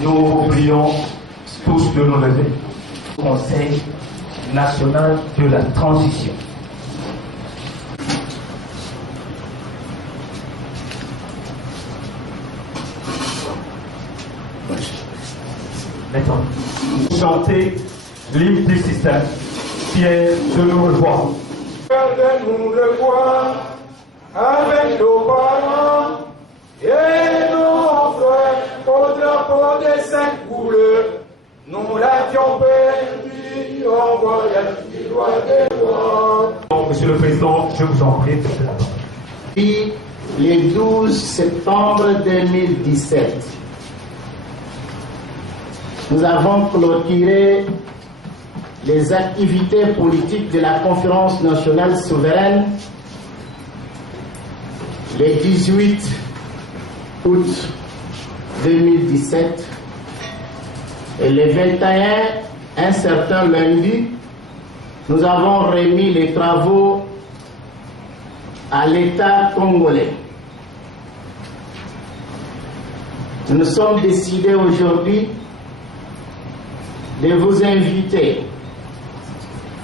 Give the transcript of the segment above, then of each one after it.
nous vous prions tous de nous lever. Conseil national de la transition. Maintenant, chanter l'hymne du système, fier de nous revoir. De nous revoir avec nos parents et nos frères au drapeau des 5 couleurs. Nous l'avions perdu en voyage du roi des rois. Monsieur le Président, je vous en prie. Puis, le 12 septembre 2017, nous avons clôturé les activités politiques de la Conférence nationale souveraine le 18 août 2017 et le 21, un certain lundi, nous avons remis les travaux à l'État congolais. Nous sommes décidés aujourd'hui de vous inviter,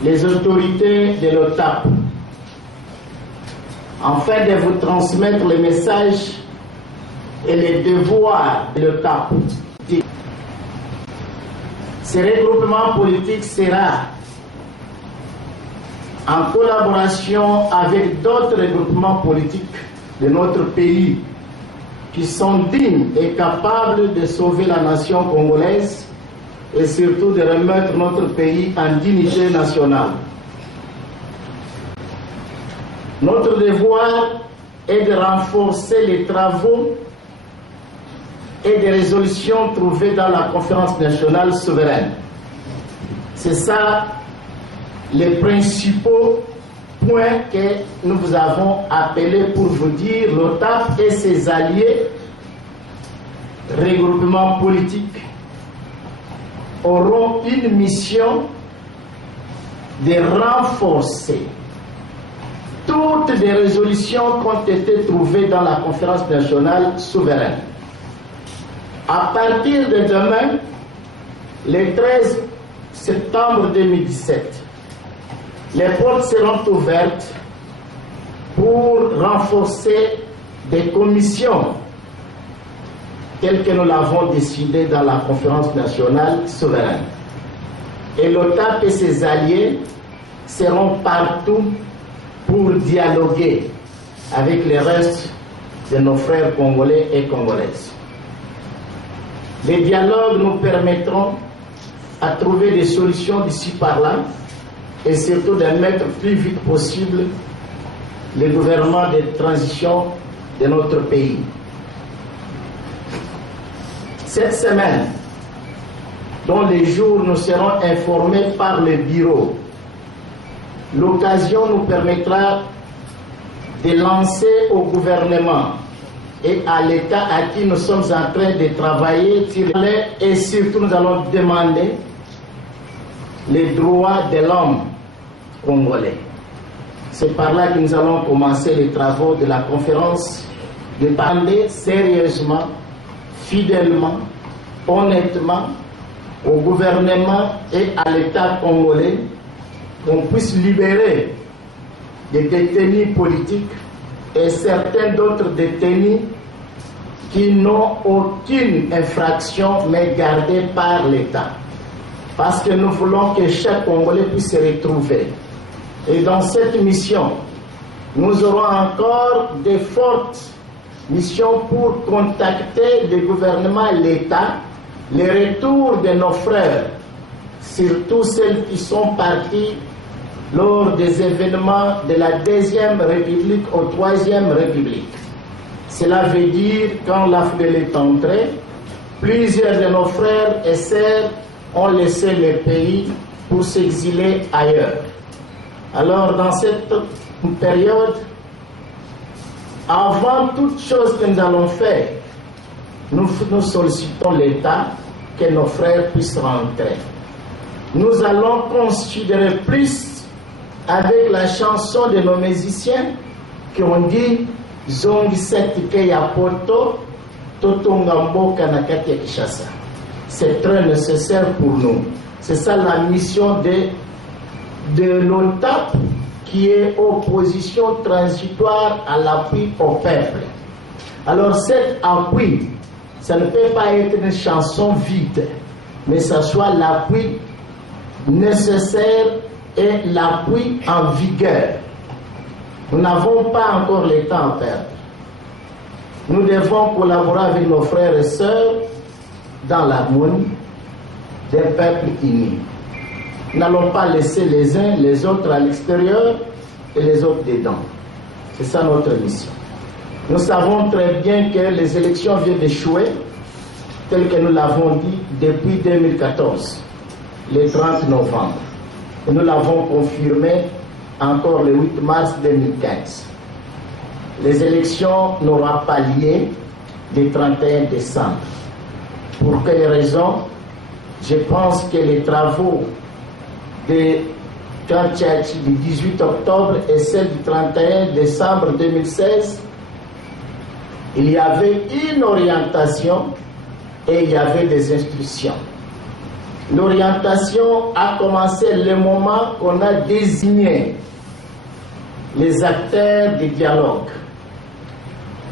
les autorités de l'OTAP, afin de vous transmettre le message et les devoirs de l'OTAP. Ce regroupement politique sera en collaboration avec d'autres regroupements politiques de notre pays qui sont dignes et capables de sauver la nation congolaise et surtout de remettre notre pays en dignité nationale. Notre devoir est de renforcer les travaux et des résolutions trouvées dans la conférence nationale souveraine. C'est ça les principaux points que nous vous avons appelés pour vous dire. L'OTAP et ses alliés, regroupements politiques, auront une mission de renforcer toutes les résolutions qui ont été trouvées dans la conférence nationale souveraine. À partir de demain, le 13 septembre 2017, les portes seront ouvertes pour renforcer des commissions telles que nous l'avons décidé dans la conférence nationale souveraine. Et l'OTAP et ses alliés seront partout pour dialoguer avec le reste de nos frères congolais et congolaises. Les dialogues nous permettront à trouver des solutions d'ici par là et surtout de mettre plus vite possible le gouvernement de transition de notre pays. Cette semaine, dont les jours nous serons informés par le bureau, l'occasion nous permettra de lancer au gouvernement et à l'État à qui nous sommes en train de travailler et surtout nous allons demander les droits de l'homme congolais. C'est par là que nous allons commencer les travaux de la conférence, de parler sérieusement, fidèlement, honnêtement au gouvernement et à l'État congolais, qu'on puisse libérer des détenus politiques et certains d'autres détenus qui n'ont aucune infraction mais gardés par l'État. Parce que nous voulons que chaque Congolais puisse se retrouver. Et dans cette mission, nous aurons encore de fortes missions pour contacter le gouvernement et l'État, le retour de nos frères, surtout celles qui sont partis lors des événements de la Deuxième République au Troisième République. Cela veut dire, quand la FDL est entrée, plusieurs de nos frères et sœurs ont laissé le pays pour s'exiler ailleurs. Alors, dans cette période, avant toute chose que nous allons faire, nous sollicitons l'État que nos frères puissent rentrer. Nous allons considérer plus avec la chanson de nos musiciens qui ont dit Zongi Setike ya Poto, Totonga Mboka na kati ya Kinshasa. c'est très nécessaire pour nous. C'est ça la mission de l'ONTAP, qui est opposition transitoire à l'appui au peuple. Alors cet appui, ça ne peut pas être une chanson vide, mais ça soit l'appui nécessaire et l'appui en vigueur. Nous n'avons pas encore le temps à perdre. Nous devons collaborer avec nos frères et sœurs dans l'harmonie des peuples unis. Nous n'allons pas laisser les uns les autres à l'extérieur et les autres dedans. C'est ça notre mission. Nous savons très bien que les élections viennent d'échouer, telles que nous l'avons dit depuis 2014, le 30 novembre. Et nous l'avons confirmé encore le 8 mars 2015. Les élections n'auront pas lieu le 31 décembre. Pour quelles raisons? Je pense que les travaux de Kantiachi du 18 octobre et celle du 31 décembre 2016, il y avait une orientation et il y avait des instructions. L'orientation a commencé le moment qu'on a désigné les acteurs du dialogue.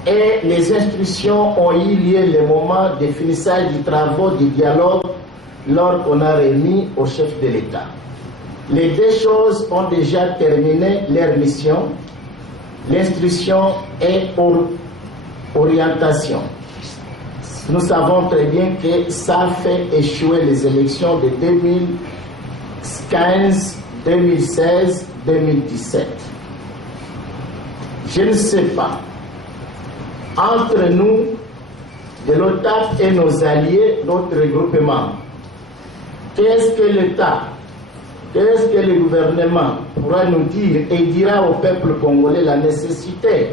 Et les instructions ont eu lieu le moment de finissage du travaux du dialogue lors qu'on a remis au chef de l'État. Les deux choses ont déjà terminé leur mission, l'instruction et orientation. Nous savons très bien que ça fait échouer les élections de 2015, 2016, 2017. Je ne sais pas, entre nous, de l'OTAP et nos alliés, notre regroupement, qu'est-ce que l'État, qu'est-ce que le gouvernement pourra nous dire et dira au peuple congolais la nécessité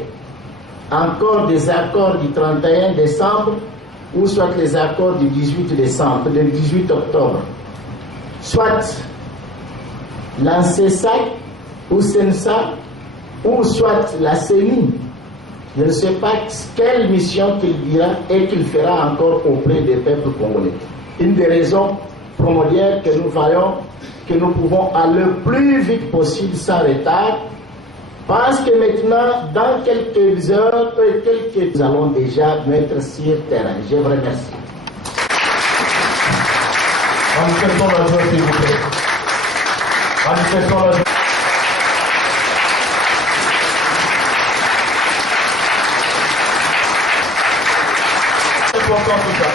encore des accords du 31 décembre ou soit les accords du 18 décembre, du 18 octobre, soit lancer ça ou SENSA ou soit la CENI. Je ne sais pas quelle mission qu'il dira et qu'il fera encore auprès des peuples congolais. Une des raisons primordiales que nous voyons que nous pouvons aller le plus vite possible sans retard, parce que maintenant, dans quelques heures et nous allons déjà mettre sur terrain. Je vous remercie. Manifestons la joie, s'il vous plaît. Manifestons la joie. C'est important tout ça.